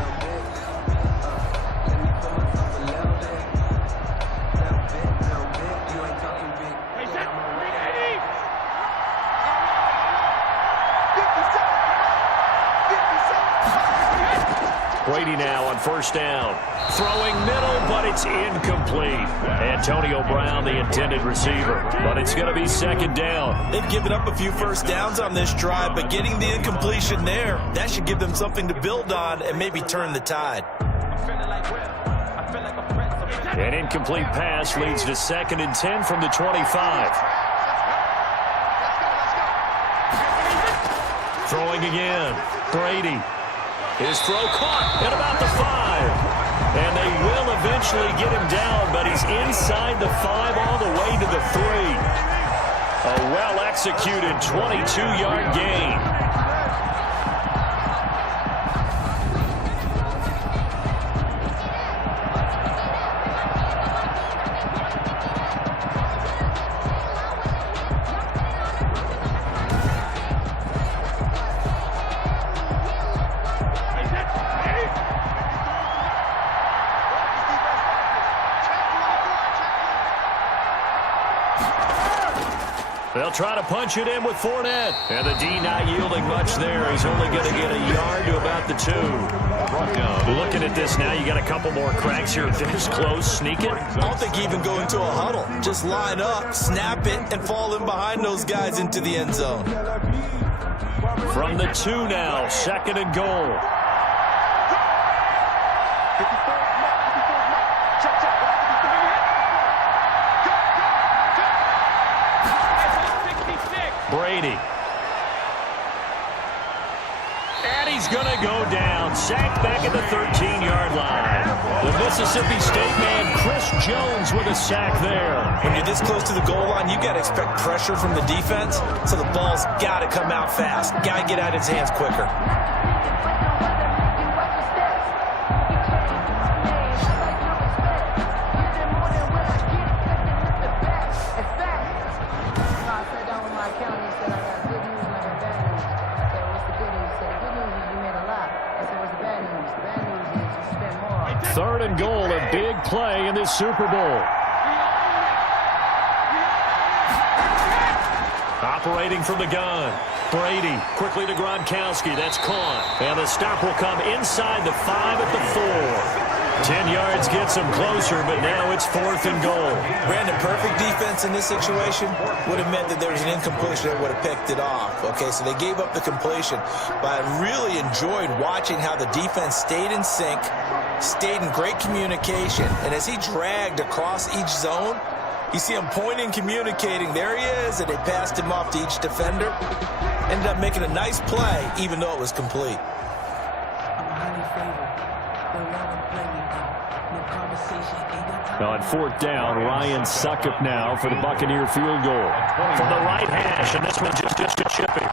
Brady now on 1st down. Throwing middle, but it's incomplete. Antonio Brown, the intended receiver. But it's going to be 2nd down. They've given up a few first downs on this drive, but getting the incompletion there, that should give them something to build on and maybe turn the tide. An incomplete pass leads to 2nd and 10 from the 25. Throwing again. Brady. His throw caught at about the 5. And they will eventually get him down, but he's inside the 5 all the way to the 3. A well-executed 22-yard gain. They'll try to punch it in with Fournette. And the D not yielding much there. He's only going to get a yard to about the 2. Looking at this now, you got a couple more cracks here. This close, sneak it. I don't think even go into a huddle. Just line up, snap it, and fall in behind those guys into the end zone. From the 2 now, 2nd and goal. Brady. And he's going to go down. Sacked back at the 13-yard line. The Mississippi State man, Chris Jones, with a sack there. When you're this close to the goal line, you got to expect pressure from the defense, so the ball's got to come out fast. Got to get out of his hands quicker. Third and goal, a big play in this Super Bowl. Operating from the gun. Brady quickly to Gronkowski. That's caught. And the stop will come inside the 5 at the 4. 10 yards gets him closer, but now it's 4th and goal. Brandon, perfect defense in this situation would have meant that there was an incompletion that would have picked it off. Okay, so they gave up the completion. But I really enjoyed watching how the defense stayed in sync, stayed in great communication, and as he dragged across each zone, You see him pointing, communicating. There he is, and they passed him off to each defender. Ended up making a nice play, even though it was complete. On fourth down, Ryan Suckup now for the Buccaneer field goal. From the right hash, and this one's just a chipping.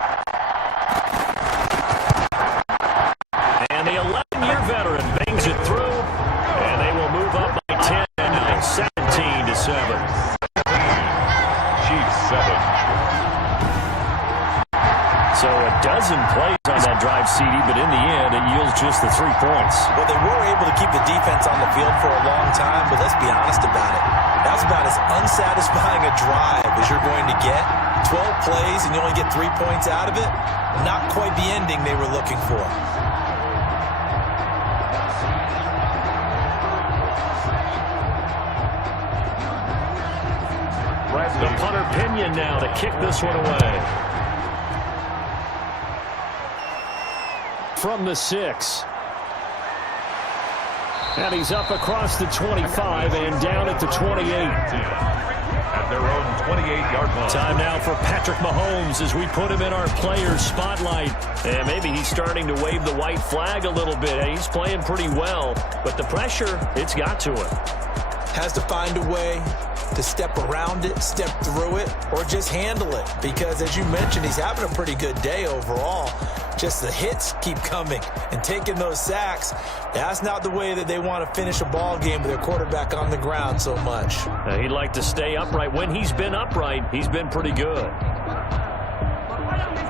And the 11-year veteran bangs it through, and they will move up by 10 now, 17-7. Chiefs 7. So a dozen plays on that drive, CD, but in the end, it yields just the 3 points. Well, they were able to keep the defense on the field for a long time, but let's be honest about it. That's about as unsatisfying a drive as you're going to get. 12 plays and you only get 3 points out of it. Not quite the ending they were looking for. The punter Pinion now to kick this one away. From the 6. And he's up across the 25 and down at the 28. At their own 28-yard line. Time now for Patrick Mahomes as we put him in our players' spotlight. And maybe he's starting to wave the white flag a little bit. He's playing pretty well, but the pressure, it's got to him. Has to find a way to step around it, step through it, or just handle it. Because as you mentioned, he's having a pretty good day overall. Just the hits keep coming and taking those sacks. That's not the way that they want to finish a ball game with their quarterback on the ground so much. He'd like to stay upright. When he's been upright, he's been pretty good.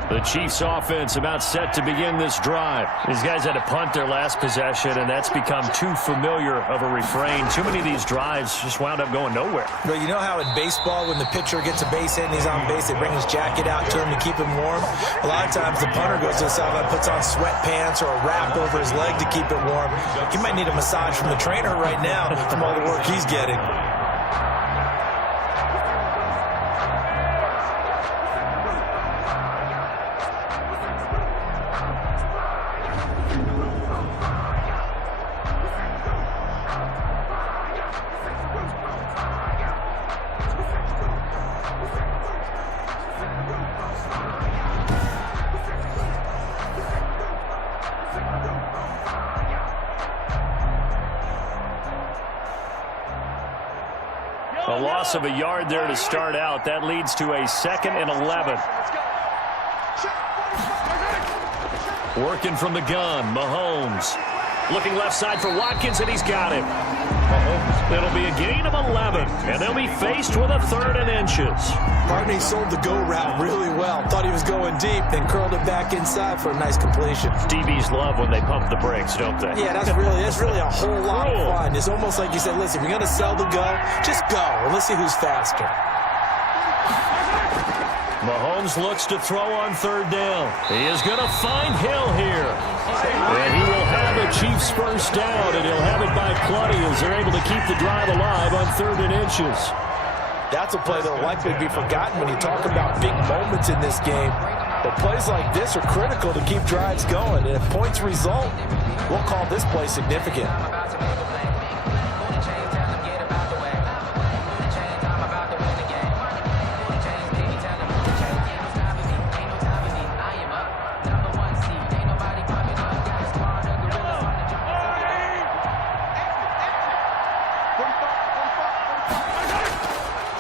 The Chiefs offense about set to begin this drive. These guys had to punt their last possession, and that's become too familiar of a refrain. Too many of these drives just wound up going nowhere. But you know how in baseball, when the pitcher gets a base hit and he's on base, they bring his jacket out to him to keep him warm? A lot of times the punter goes to the sideline, puts on sweatpants or a wrap over his leg to keep it warm. He might need a massage from the trainer right now from all the work he's getting. A loss of a yard there to start out. That leads to a 2nd and 11. Working from the gun, Mahomes. Looking left side for Watkins, and he's got it. It'll be a gain of 11, and they'll be faced with a 3rd and inches. Barney sold the go route really well. Thought he was going deep, then curled it back inside for a nice completion. DBs love when they pump the brakes, don't they? Yeah, that's really a whole lot of fun. It's almost like you said, listen, if you're going to sell the go, just go, and let's see who's faster. Mahomes looks to throw on 3rd down. He is going to find Hill here. And he will have a Chiefs first down, and he'll have it by plenty as they're able to keep the drive alive on 3rd and inches. That's a play that will likely be forgotten when you talk about big moments in this game. But plays like this are critical to keep drives going. And if points result, we'll call this play significant.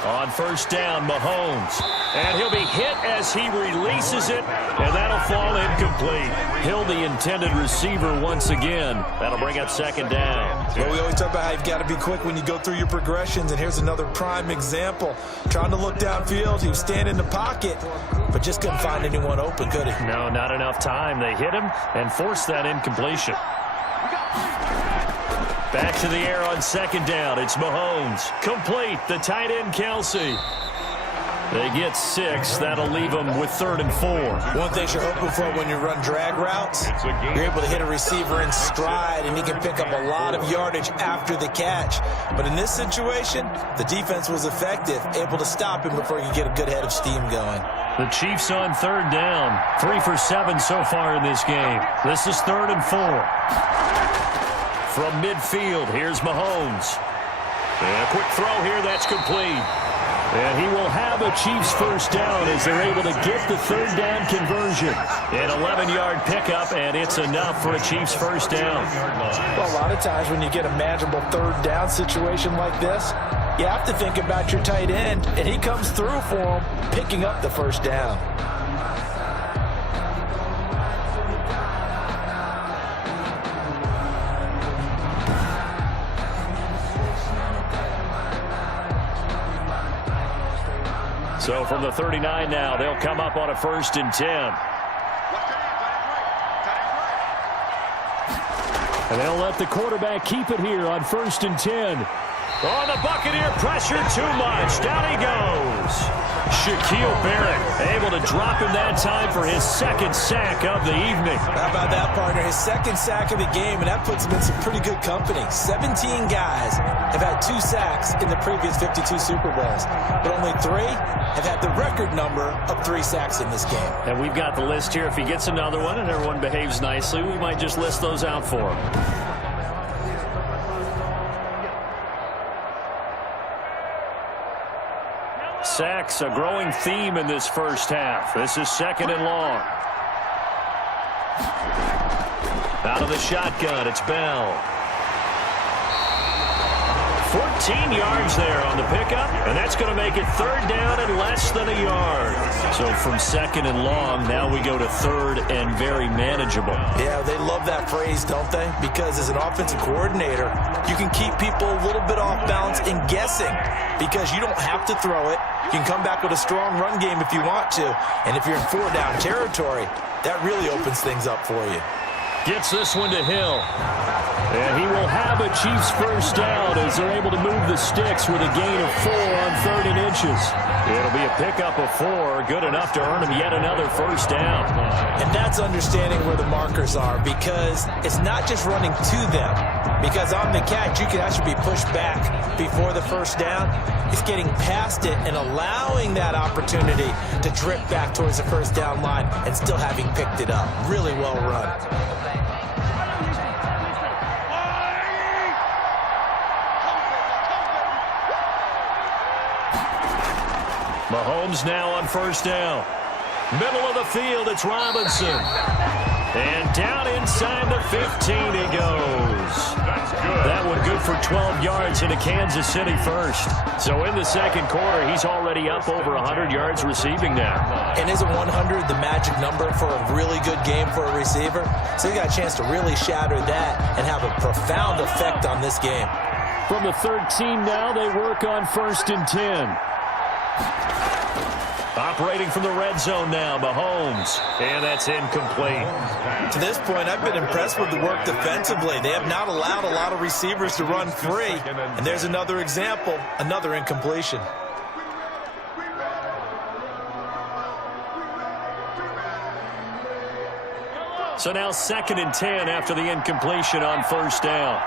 On first down, Mahomes. And he'll be hit as he releases it, and that'll fall incomplete. Hill, the intended receiver once again. That'll bring up 2nd down. Well, we always talk about how you've got to be quick when you go through your progressions, and here's another prime example. Trying to look downfield, he was standing in the pocket, but just couldn't find anyone open, could he? No, not enough time. They hit him and forced that incompletion. Back to the air on 2nd down. It's Mahomes. Complete. The tight end, Kelsey. They get 6. That'll leave them with 3rd and 4. One thing you're hoping for when you run drag routes, you're able to hit a receiver in stride, and he can pick up a lot of yardage after the catch. But in this situation, the defense was effective, able to stop him before he could get a good head of steam going. The Chiefs on 3rd down. 3 for 7 so far in this game. This is 3rd and 4. From midfield, here's Mahomes. And a quick throw here, that's complete. And he will have a Chiefs first down as they're able to get the third down conversion. An 11-yard pickup, and it's enough for a Chiefs first down. Well, a lot of times when you get a manageable third down situation like this, you have to think about your tight end, and he comes through for him, picking up the first down. So from the 39 now, they'll come up on a 1st and 10. And they'll let the quarterback keep it here on 1st and 10. Oh, the Buccaneer pressure too much. Down he goes. Shaquille Barrett able to drop him that time for his 2nd sack of the evening. How about that, partner? His 2nd sack of the game, and that puts him in some pretty good company. 17 guys have had 2 sacks in the previous 52 Super Bowls, but only 3 have had the record number of 3 sacks in this game. And we've got the list here. If he gets another one and everyone behaves nicely, we might just list those out for him. Sacks, a growing theme in this first half. This is 2nd and long. Out of the shotgun, it's Bell. 14 yards there on the pickup, and that's going to make it 3rd down and less than a yard. So from 2nd and long, now we go to 3rd and very manageable. Yeah, they love that phrase, don't they? Because as an offensive coordinator, you can keep people a little bit off balance and guessing because you don't have to throw it. You can come back with a strong run game if you want to. And if you're in 4-down territory, that really opens things up for you. Gets this one to Hill. And he will have a Chiefs first down as they're able to move the sticks with a gain of 4 on 3rd and inches. It'll be a pickup of 4, good enough to earn him yet another first down. And that's understanding where the markers are because it's not just running to them. Because on the catch, you can actually be pushed back before the first down. It's getting past it and allowing that opportunity to drip back towards the first down line and still having picked it up. Really well run. Mahomes now on first down. Middle of the field, it's Robinson. And down inside the 15 he goes. That one good for 12 yards into Kansas City first. So in the 2nd quarter, he's already up over 100 yards receiving now. And isn't 100 the magic number for a really good game for a receiver? So he got a chance to really shatter that and have a profound effect on this game. From the 13 now, they work on 1st and 10. Operating from the red zone now, Mahomes. And that's incomplete. To this point, I've been impressed with the work defensively. They have not allowed a lot of receivers to run free. And there's another example, another incompletion. So now 2nd and 10 after the incompletion on first down.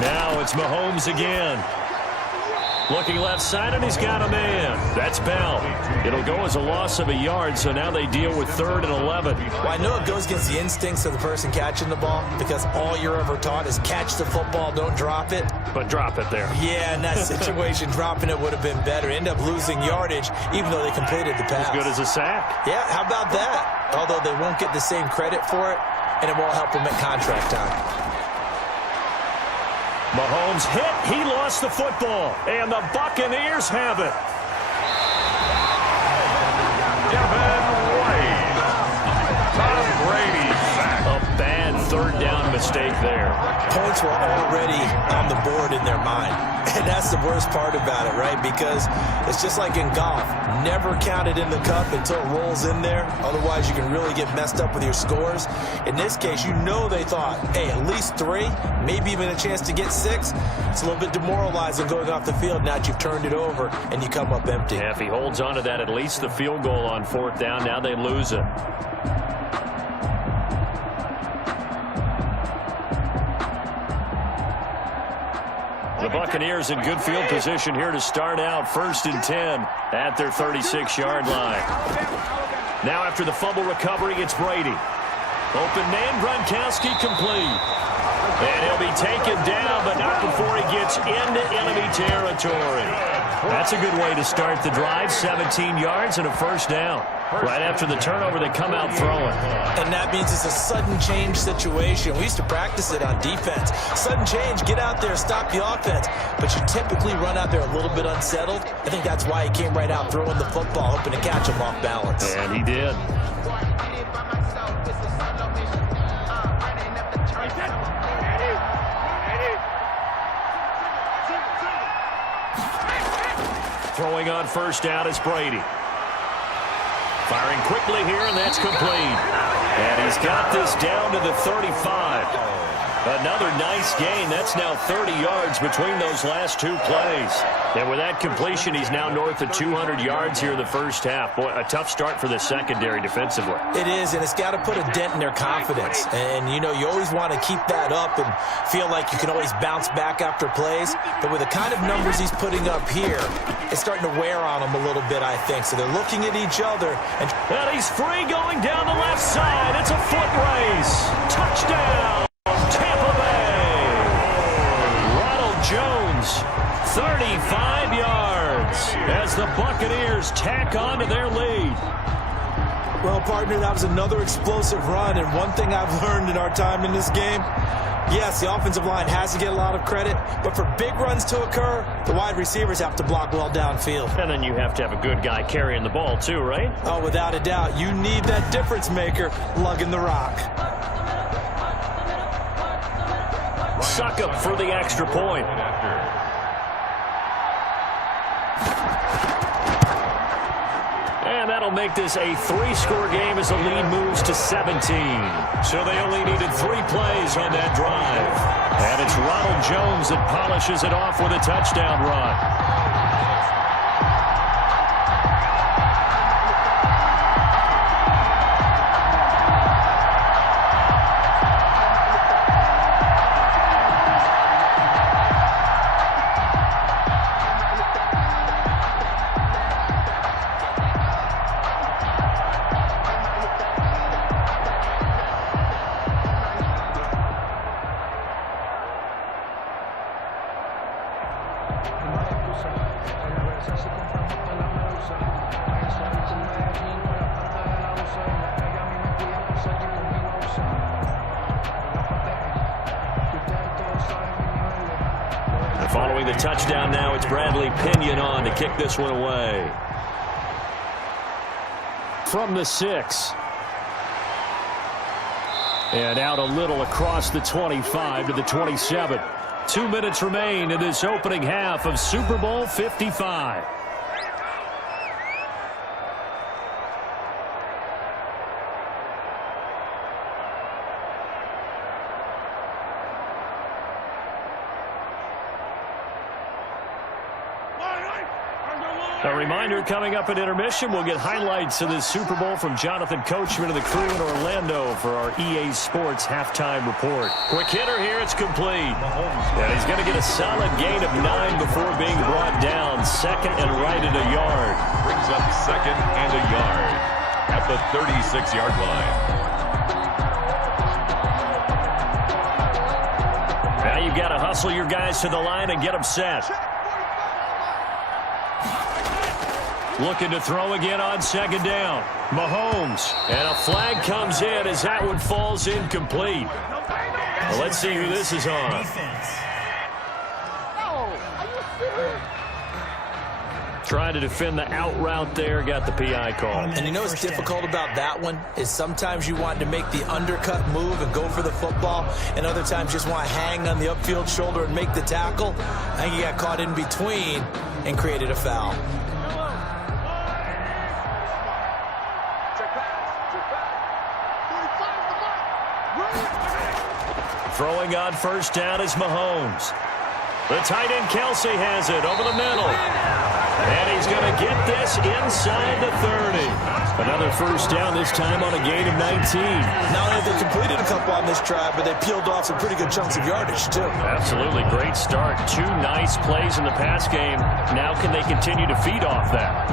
Now it's Mahomes again. Looking left side, and he's got a man. That's Bell. It'll go as a loss of a yard, so now they deal with 3rd and 11. Well, I know it goes against the instincts of the person catching the ball because all you're ever taught is catch the football, don't drop it. But drop it there. Yeah, in that situation, dropping it would have been better. End up losing yardage, even though they completed the pass. As good as a sack. Yeah, how about that? Although they won't get the same credit for it, and it won't help them at contract time. Mahomes hit. He lost the football. And the Buccaneers have it. Tom Brady sack. A bad 3rd down mistake there. Points were already on the board in their mind. And that's the worst part about it, right? Because it's just like in golf. Never count it in the cup until it rolls in there. Otherwise, you can really get messed up with your scores. In this case, you know they thought, hey, at least 3, maybe even a chance to get 6. It's a little bit demoralizing going off the field now that you've turned it over and you come up empty. Yeah, if he holds on to that, at least the field goal on 4th down, now they lose it. The Buccaneers in good field position here to start out 1st and 10 at their 36-yard line. Now after the fumble recovery, it's Brady. Open man, Gronkowski complete. And he'll be taken down, but not before he gets into enemy territory. That's a good way to start the drive. 17 yards and a first down. Right after the turnover, they come out throwing. And that means it's a sudden change situation. We used to practice it on defense. Sudden change, get out there, stop the offense. But you typically run out there a little bit unsettled. I think that's why he came right out throwing the football, hoping to catch him off balance. And he did. Throwing on first down is Brady. Firing quickly here, and that's complete. And he's got this down to the 35. Another nice gain. That's now 30 yards between those last two plays. And with that completion, he's now north of 200 yards here in the first half. Boy, a tough start for the secondary defensively. It is, and it's got to put a dent in their confidence. And, you know, you always want to keep that up and feel like you can always bounce back after plays. But with the kind of numbers he's putting up here, it's starting to wear on them a little bit, I think. So they're looking at each other. And he's free going down the left side. It's a foot race. Touchdown, Tampa Bay. Ronald Jones, 35 yards as the Buccaneers tack on to their lead. Well, partner, that was another explosive run. And one thing I've learned in our time in this game, yes, the offensive line has to get a lot of credit, but for big runs to occur, the wide receivers have to block well downfield. And then you have to have a good guy carrying the ball too, right? Oh, without a doubt. You need that difference maker lugging the rock. Suck up for the extra point. And that'll make this a 3-score game as the lead moves to 17. So they only needed 3 plays on that drive. And it's Ronald Jones that polishes it off with a touchdown run. Following the touchdown now, it's Bradley Pinion on to kick this one away. From the 6. And out a little across the 25 to the 27. 2 minutes remain in this opening half of Super Bowl 55. A reminder, coming up at intermission, we'll get highlights of this Super Bowl from Jonathan Coachman and the crew in Orlando for our EA Sports halftime report. Quick hitter here, it's complete. And he's going to get a solid gain of 9 before being brought down. Second and right at a yard. Brings up second and a yard at the 36-yard line. Now you've got to hustle your guys to the line and get them set. Looking to throw again on second down. Mahomes. And a flag comes in as that one falls incomplete. Well, let's see who this is on. Trying to defend the out route there. Got the PI call. And you know what's difficult about that one is sometimes you want to make the undercut move and go for the football, and other times just want to hang on the upfield shoulder and make the tackle. I think he got caught in between and created a foul. Throwing on first down is Mahomes. The tight end Kelsey has it over the middle. And he's going to get this inside the 30. Another first down, this time on a gain of 19. Not only have they completed a couple on this drive, but they peeled off some pretty good chunks of yardage, too. Absolutely. Great start. 2 nice plays in the pass game. Now can they continue to feed off that?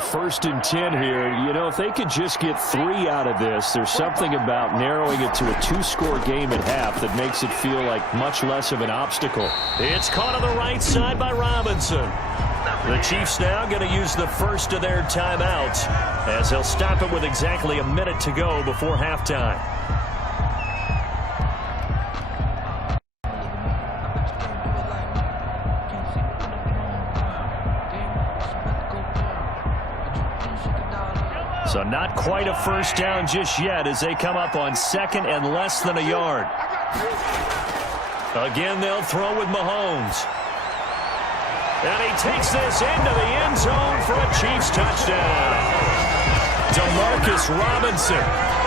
1st and 10 here. You know, if they could just get 3 out of this, there's something about narrowing it to a 2-score game at half that makes it feel like much less of an obstacle. It's caught on the right side by Robinson. The Chiefs now going to use the first of their timeouts as they'll stop it with exactly a minute to go before halftime. So not quite a first down just yet as they come up on 2nd and less than a yard. Again, they'll throw with Mahomes. And he takes this into the end zone for a Chiefs touchdown. Demarcus Robinson,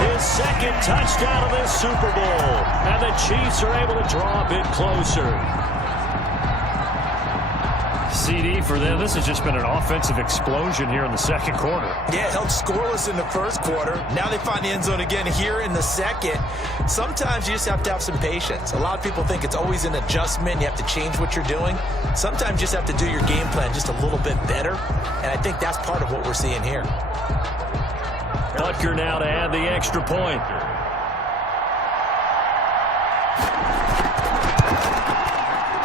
his 2nd touchdown of this Super Bowl. And the Chiefs are able to draw a bit closer. CD for them. This has just been an offensive explosion here in the 2nd quarter. Yeah, held scoreless in the 1st quarter. Now they find the end zone again here in the 2nd. Sometimes you just have to have some patience. A lot of people think it's always an adjustment. You have to change what you're doing. Sometimes you just have to do your game plan just a little bit better. And I think that's part of what we're seeing here. Butker now to add the extra point.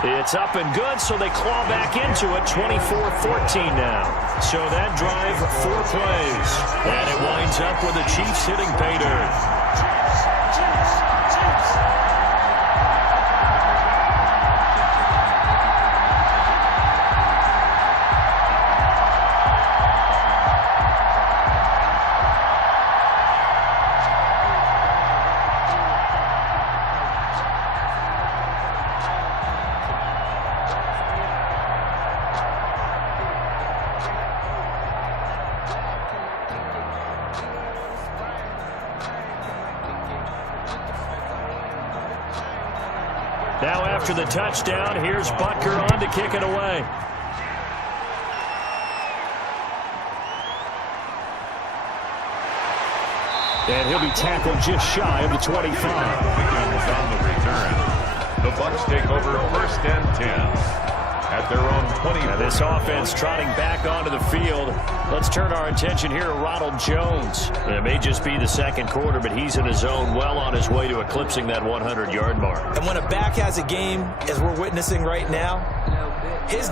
It's up and good, so they claw back into it, 24-14 now. So that drive, 4 plays. And it winds up with the Chiefs hitting pay dirt. Now after the touchdown, here's Butker on to kick it away. And he'll be tackled just shy of the 25. On the return, the Bucs take over 1st and 10 at their own 20. Now this offense trotting back onto the field. Let's turn our attention here to Ronald Jones. It may just be the 2nd quarter, but he's in his zone, well on his way to eclipsing that 100-yard mark. And when a back has a game, as we're witnessing right now, his